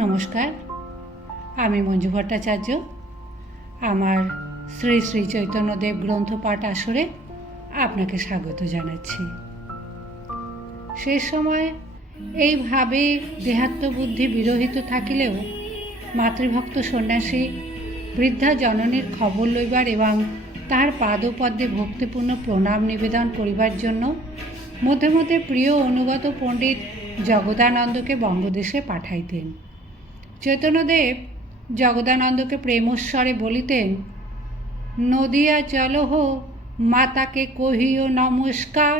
নমস্কার, আমি মঞ্জু ভট্টাচার্য। আমার শ্রী শ্রী চৈতন্যদেব গ্রন্থ পাঠ আসরে আপনাকে স্বাগত জানাচ্ছি। সে সময় এইভাবে দেহাত্মবুদ্ধি বিরহিত থাকিলেও মাতৃভক্ত সন্ন্যাসী বৃদ্ধা জননীর খবর লইবার এবং তাহার পাদপদ্মে ভক্তিপূর্ণ প্রণাম নিবেদন করিবার জন্য মধ্যে মধ্যে প্রিয় অনুগত পণ্ডিত জগদানন্দকে বঙ্গদেশে পাঠাইতেন। চৈতন্যদেব জগদানন্দকে প্রেমস্বরে বলিতেন, নদিয়া চলহ মাতাকে কহিও নমস্কার,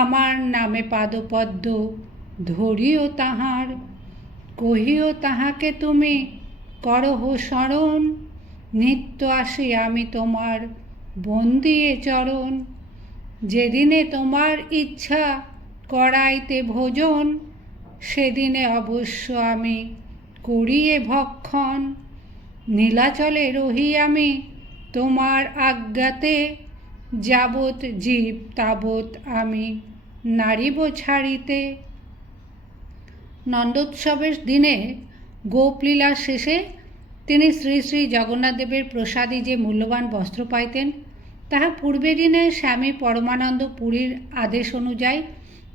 আমার নামে পাদপদ্ম ধরিও তাহার, কহিও তাহাকে তুমি করহ স্মরণ, নিত্য আসি আমি তোমার বন্দিয়ে চরণ, যেদিনে তোমার ইচ্ছা করাইতে ভোজন, সেদিনে অবশ্য আমি করিয়ে ভক্ষণ, নীলাচলে রহি আমি তোমার আজ্ঞাতে, যাবৎ জীব তাবৎ আমি নারিব ছাড়িতে। নন্দোৎসবের দিনে গোপলীলা শেষে তিনি শ্রী শ্রী জগন্নাথদেবের প্রসাদী যে মূল্যবান বস্ত্র পাইতেন, তাহা পূর্বের দিনে স্বামী পরমানন্দ পুরীর আদেশ অনুযায়ী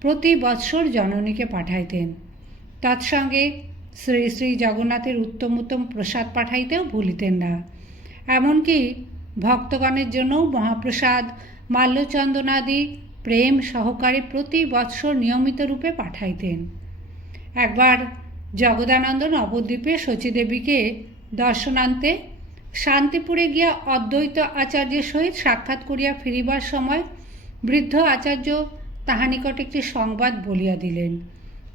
প্রতি বৎসর জননীকে পাঠাইতেন। তৎসঙ্গে শ্রী শ্রী জগন্নাথের উত্তম উত্তম প্রসাদ পাঠাইতেও ভুলিতেন না। এমনকি ভক্তগণের জন্যও মহাপ্রসাদ মাল্যচন্দনাদি প্রেম সহকারে প্রতি বৎসর নিয়মিত রূপে পাঠাইতেন। একবার জগদানন্দ নবদ্বীপে শচীদেবীকে দর্শনান্তে শান্তিপুরে গিয়া অদ্বৈত আচার্যের সহিত সাক্ষাৎ করিয়া ফিরিবার সময় বৃদ্ধ আচার্য তাহা নিকট একটি সংবাদ বলিয়া দিলেন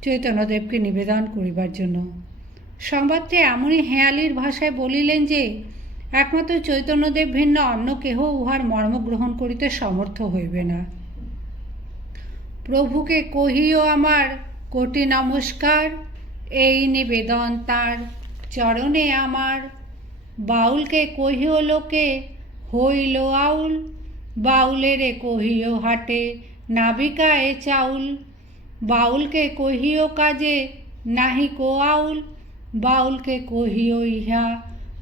চৈতন্যদেবকে নিবেদন করিবার জন্য। সংবাদটি এমনই হেঁয়ালির ভাষায় বলিলেন যে একমাত্র চৈতন্যদেব ভিন্ন অন্য কেহ উহার মর্ম গ্রহণ করিতে সমর্থ হইবে না। প্রভুকে কহিও আমার কোটি নমস্কার, এই নিবেদন তার চরণে আমার, বাউলকে কহিও লোকে হইল আউল, বাউলেরে কহিও হাটে নাবিকায় চাউল, বাউলকে কহিও কাজে নাহি কো আউল, বাউলকে কহিও ইহা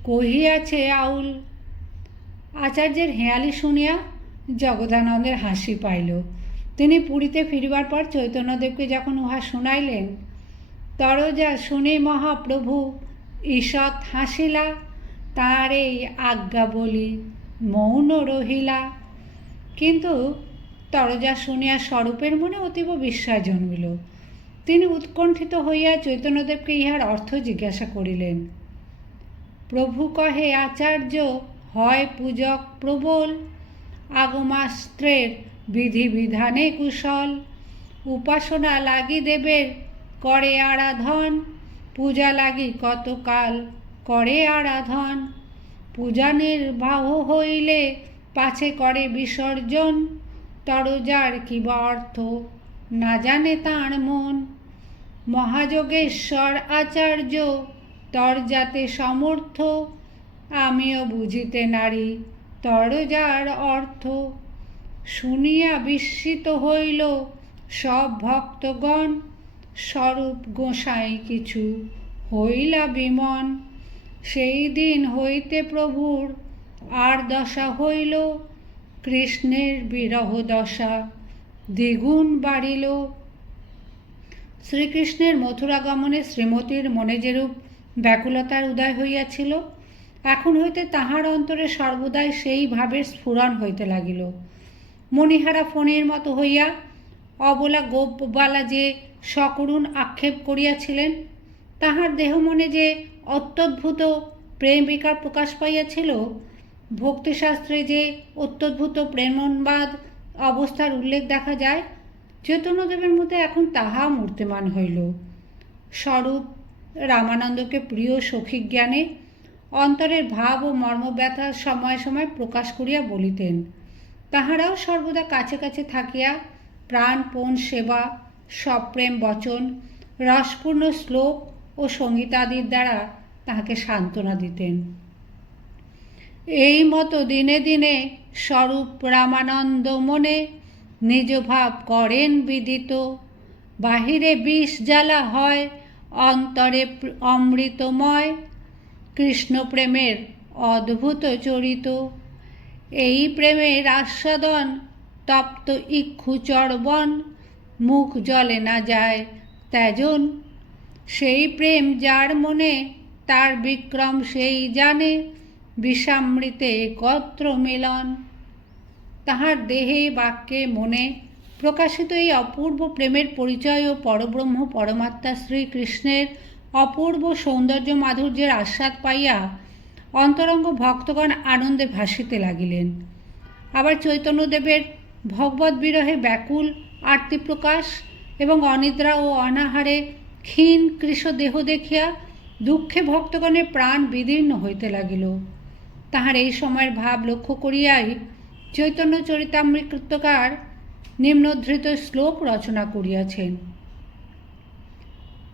কহিয়াছে আউল। আচার্যের হেঁয়ালি শুনিয়া জগদানন্দের হাসি পাইল। তিনি পুরীতে ফিরিবার পর চৈতন্যদেবকে যখন উহা শুনাইলেন, তরজা শুনে মহাপ্রভু ঈষৎ হাসিলা, তাঁর এই আজ্ঞা বলি মৌন রহিলা। কিন্তু তরজা শুনিয়া স্বরূপের মনে অতীব বিস্ময় জন্মিল। তিনি উৎকণ্ঠিত হইয়া চৈতন্যদেবকে ইহার অর্থ জিজ্ঞাসা করিলেন। প্রভু কহে আচার্য হয় পূজক প্রবল, আগমাস্ত্রের বিধি বিধানে কুশল, উপাসনা লাগি দেবের করে আরাধন, পূজা লাগি কতকাল করে আরাধন, পূজা নির্বাহ হইলে পাছে করে বিসর্জন, তরজার কিবা অর্থ না জানে তাঁর মন, মহাযোগেশ্বর আচার্য তরজাতে সমর্থ, আমিও বুঝিতে নারী তরজার অর্থ। শুনিয়া বিস্মিত হইল সব ভক্তগণ, স্বরূপ গোসাই কিছু হইলা বিমন, সেই দিন হইতে প্রভুর আর দশা হইল, কৃষ্ণের বিরহ দশা দ্বিগুণ বাড়িল। শ্রীকৃষ্ণের মথুরাগমনে শ্রীমতীর মনে যেরূপ ব্যাকুলতার উদয় হইয়াছিল, এখন হইতে তাহার অন্তরে সর্বদাই সেই ভাবের স্ফুরণ হইতে লাগিল। মণিহারা ফণীর মতো হইয়া অবলা গোপবালা যে সকরুণ আক্ষেপ করিয়াছিলেন, তাহার দেহ মনে যে অত্যদ্ভুত প্রেম বিকার প্রকাশ পাইয়াছিল, ভক্তিশাস্ত্রে যে অত্যদ্ভুত প্রেমোন্মাদ অবস্থার উল্লেখ দেখা যায়, চৈতন্যদেবের মধ্যে এখন তাহা মূর্তিমান হইল। স্বরূপ রামানন্দকে প্রিয় সখী জ্ঞানে অন্তরের ভাব ও মর্মব্যথা সময় সময় প্রকাশ করিয়া বলিতেন। তাহারাও সর্বদা কাছে কাছে থাকিয়া প্রাণপণ সেবা, সপ্রেম বচন, রসপূর্ণ শ্লোক ও সঙ্গীতাদির দ্বারা তাহাকে সান্ত্বনা দিতেন। এই মতো দিনে দিনে স্বরূপ রামানন্দ মনে নিজ ভাব করেন বিদিত, বাহিরে বিষ জ্বালা হয় অন্তরে অমৃতময় কৃষ্ণ প্রেমের অদ্ভুত চরিত। এই প্রেমের আস্বাদন তপ্ত ইক্ষু চর্বণ, মুখ জলে না যায় ত্যাজন। সেই প্রেম যার মনে তার বিক্রম সেই জানে, বিষামৃতে একত্র মিলন। তাহার দেহে বাক্যে মনে প্রকাশিত এই অপূর্ব প্রেমের পরিচয় ও পরব্রহ্ম পরমাত্মা শ্রীকৃষ্ণের অপূর্ব সৌন্দর্য মাধুর্যের আস্বাদ পাইয়া অন্তরঙ্গ ভক্তগণ আনন্দে ভাসিতে লাগিলেন। আবার চৈতন্যদেবের ভগবৎ বিরহে ব্যাকুল আরতি প্রকাশ এবং অনিদ্রা ও অনাহারে ক্ষীণ কৃশ দেহ দেখিয়া দুঃখে ভক্তগণের প্রাণ বিদীর্ণ হইতে লাগিল। তাহার এই সময়ের ভাব লক্ষ্য করিয়াই চৈতন্য চরিতামৃতকার নিম্নোদ্ধৃত শ্লোক রচনা করিয়াছেন।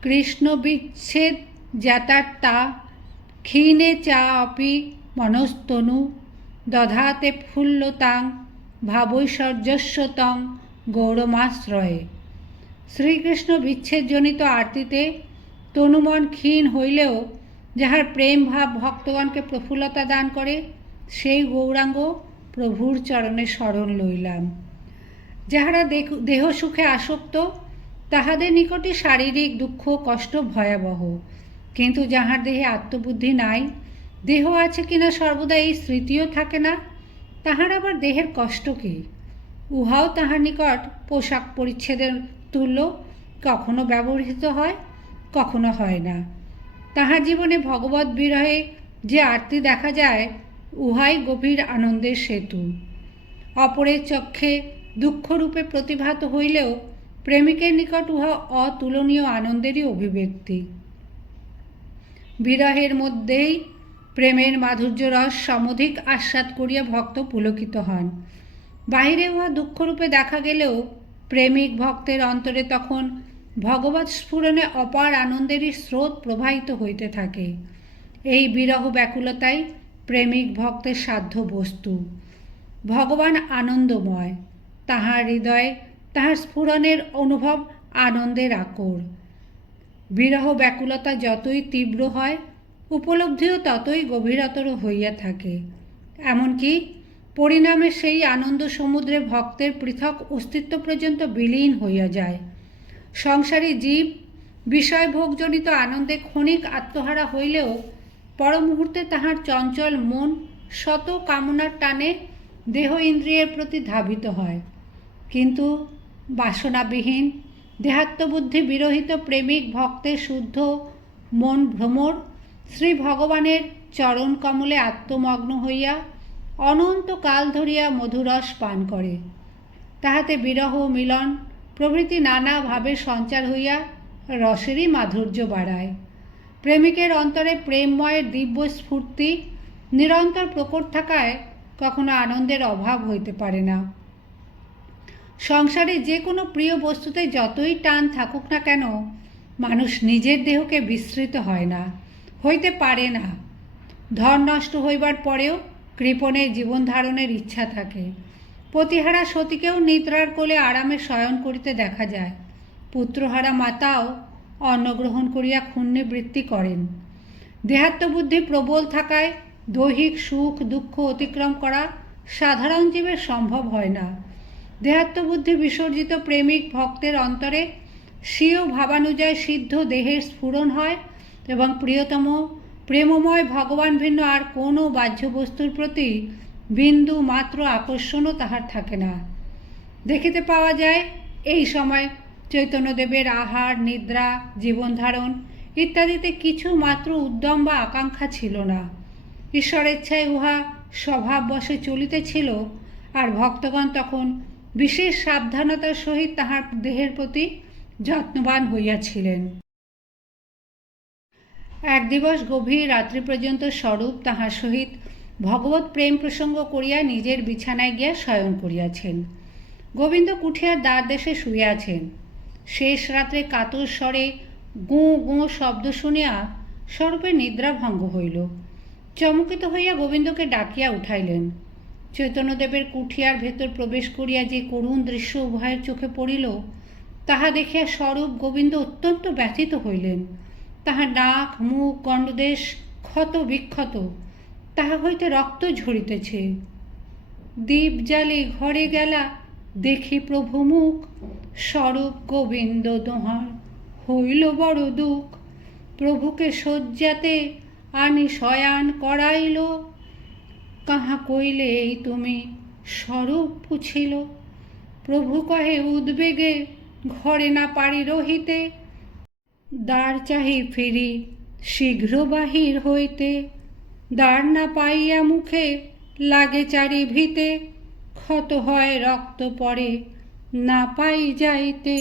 কৃষ্ণ বিচ্ছেদ জ্ঞাতার্তা ক্ষীণে চা অপি মনস্তনু, দধাতে ফুল্লতাং ভাবৈশ্বর্যস্য তং গৌরমাশ্রয়ে। শ্রীকৃষ্ণ বিচ্ছেদজনিত আরতিতে তনুমন ক্ষীণ হইলেও যাহার প্রেম ভাব ভক্তগণকে প্রফুল্লতা দান করে, সেই গৌরাঙ্গ প্রভুর চরণে শরণ লইলাম। যাহারা দেহ সুখে আসক্ত, তাহাদের নিকটে শারীরিক দুঃখ কষ্ট ভয়াবহ, কিন্তু যাহার দেহে আত্মবুদ্ধি নাই, দেহ আছে কিনা সর্বদা এই স্মৃতিও থাকে না, তাহার আবার দেহের কষ্ট কি? উহাও তাহার নিকট পোশাক পরিচ্ছেদের তুল্য, কখনো ব্যবহৃত হয়, কখনো হয় না। তাহার জীবনে ভগবৎ বিরহে যে আরতি দেখা যায়, উহাই গভীর আনন্দের সেতু। অপরের চক্ষে দুঃখরূপে প্রতিভাত হইলেও প্রেমিকের নিকট উহা অতুলনীয় আনন্দেরই অভিব্যক্তি। বিরহের মধ্যেই প্রেমের মাধুর্য রস সমধিক আস্বাদ করিয়া ভক্ত পুলকিত হন। বাহিরে উহা দুঃখরূপে দেখা গেলেও প্রেমিক ভক্তের অন্তরে তখন ভগবৎ স্ফুরণে অপার আনন্দেরই স্রোত প্রবাহিত হইতে থাকে। এই বিরহ ব্যাকুলতাই প্রেমিক ভক্তের সাধ্য বস্তু। ভগবান আনন্দময়, তাহার হৃদয়ে তাহার স্ফুরণের অনুভব আনন্দের আকর। বিরহ ব্যাকুলতা যতই তীব্র হয়, উপলব্ধিও ততই গভীরতর হইয়া থাকে। এমনকি পরিণামে সেই আনন্দ সমুদ্রে ভক্তের পৃথক অস্তিত্ব পর্যন্ত বিলীন হইয়া যায়। সংসারী জীব বিষয়ভোগজনিত আনন্দে ক্ষণিক আত্মহারা হইলেও পর মুহূর্তে তাহার চঞ্চল মন শত কামনার টানে দেহ ইন্দ্রিয়ের প্রতি ধাবিত হয়। কিন্তু বাসনাবিহীন দেহাত্মবুদ্ধি বিরহিত প্রেমিক ভক্তের শুদ্ধ মন ভ্রমর শ্রী ভগবানের চরণ কমলে আত্মমগ্ন হইয়া অনন্তকাল ধরিয়া মধুরস পান করে। তাহাতে বিরহ মিলন প্রভৃতি নানা ভাবে সঞ্চার হইয়া রসেরই মাধুর্য বাড়ায়। প্রেমিকের অন্তরে প্রেমময়ের দিব্য স্ফূর্তি নিরন্তর প্রকট থাকায় কখনো আনন্দের অভাব হইতে পারে না। সংসারে যে কোনো প্রিয় বস্তুতে যতই টান থাকুক না কেন, মানুষ নিজের দেহকে বিস্মৃত হয় না, হইতে পারে না। ধন নষ্ট হইবার পরেও কৃপণের জীবন ধারণের ইচ্ছা থাকে। পতিহারা সতীকেও নিদ্রার কোলে আরামে শয়ন করিতে দেখা যায়। পুত্রহারা মাতাও অন্নগ্রহণ করিয়া ক্ষুণ্ণবৃত্তি করেন। দেহাত্মবুদ্ধি প্রবল থাকায় দৈহিক সুখ দুঃখ অতিক্রম করা সাধারণ জীবের সম্ভব হয় না। দেহাত্মবুদ্ধি বিসর্জিত প্রেমিক ভক্তের অন্তরে স্বীয় ভাবানুযায়ী সিদ্ধ দেহের স্ফুরণ হয় এবং প্রিয়তম প্রেমময় ভগবান ভিন্ন আর কোনো বাহ্য বস্তুর প্রতি বিন্দু মাত্র আকর্ষণও তাহার থাকে না। দেখিতে পাওয়া যায় এই সময় চৈতন্যদেবের আহার নিদ্রা জীবনধারণ ইত্যাদিতে কিছু মাত্র উদ্যম বা আকাঙ্ক্ষা ছিল না। ঈশ্বরেচ্ছায় উহা স্বভাববশে চলিতেছিল, আর ভক্তগণ তখন বিশেষ সাবধানতার সহিত তাহার দেহের প্রতি যত্নবান হইয়াছিলেন। এক দিবস গভীর রাত্রি পর্যন্ত স্বরূপ তাহার সহিত ভগবৎ প্রেম প্রসঙ্গ করিয়া নিজের বিছানায় গিয়া শয়ন করিয়াছেন। গোবিন্দ কুঠিয়ার দ্বারদেশে শুইয়াছেন। শেষ রাত্রে কাতর স্বরে গোঁ গোঁ শব্দ শুনিয়া স্বরূপের নিদ্রাভঙ্গ হইল। চমকিত হইয়া গোবিন্দকে ডাকিয়া উঠাইলেন। চৈতন্যদেবের কুঠিয়ার ভেতর প্রবেশ করিয়া যে করুণ দৃশ্য উভয়ের চোখে পড়িল, তাহা দেখিয়া স্বরূপ গোবিন্দ অত্যন্ত ব্যথিত হইলেন। তাহার নাক মুখ গণ্ডদেশ ক্ষত বিক্ষত, তাহা হইতে রক্ত ঝরিতেছে। দীপ জ্বালি ঘরে গেলা, দেখি প্রভু মুখ, স্বরূপ গোবিন্দ দোহার, হইল বড় দুঃখ। প্রভুকে শয্যাতে আনি শয়ান করাইল, কাহা কইলে এই তুমি, স্বরূপ পুছিল। প্রভু কহে উদ্বেগে, ঘরে না পারি রহিতে, দ্বার চাহি ফিরি শীঘ্র বাহির হইতে। দ্বার না পাইয়া মুখে লাগে চারি ভিতে, ক্ষত হয় রক্ত পড়ে না পাই যাইতে।